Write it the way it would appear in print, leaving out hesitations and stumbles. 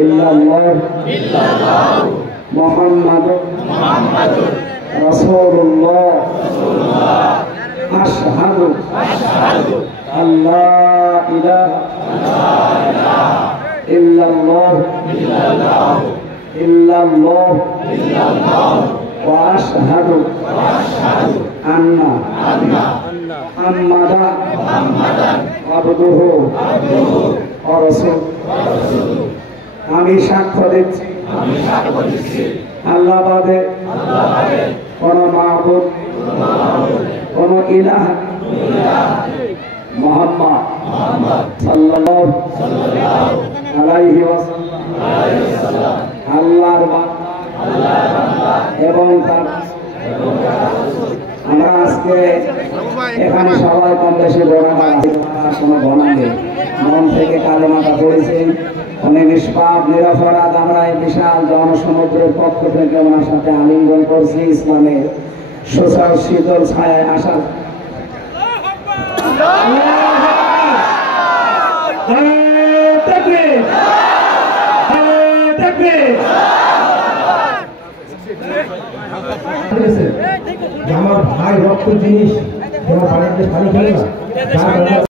ইল্লাল্লাহ মুহাম্মাদুর রাসূলুল্লাহ আশহাদু আল্লা ইলাহা ইল্লাল্লাহ ওয়া আশহাদু আন্না মুহাম্মাদান আবদুহু ওয়া রাসূলুহু। আমি সাক্ষ্য দিচ্ছি আল্লাহ বাদে কোন মাবুদ কোন ইলাহ মুহাম্মদ সাল্লাল্লাহু আলাইহি ওয়াসাল্লাম আল্লাহর বান্দা এবং তার আমরা আজকে এখানে সবাই কম বেশি কোনো গণা নেই, মন থেকে কালেমাটা পড়েছেন। উনি নিষ্পাপ নিরপরাধ। আমরা এই বিশাল জনসমুদ্রের পক্ষ থেকে ওনার সাথে আলিঙ্গন করছি ইসলামের সোশ্যাল শীতল ছায়ায় আসার। আমার ভাই রক্ত জিনিস, তোমার বাড়িতে পানি খেলে না।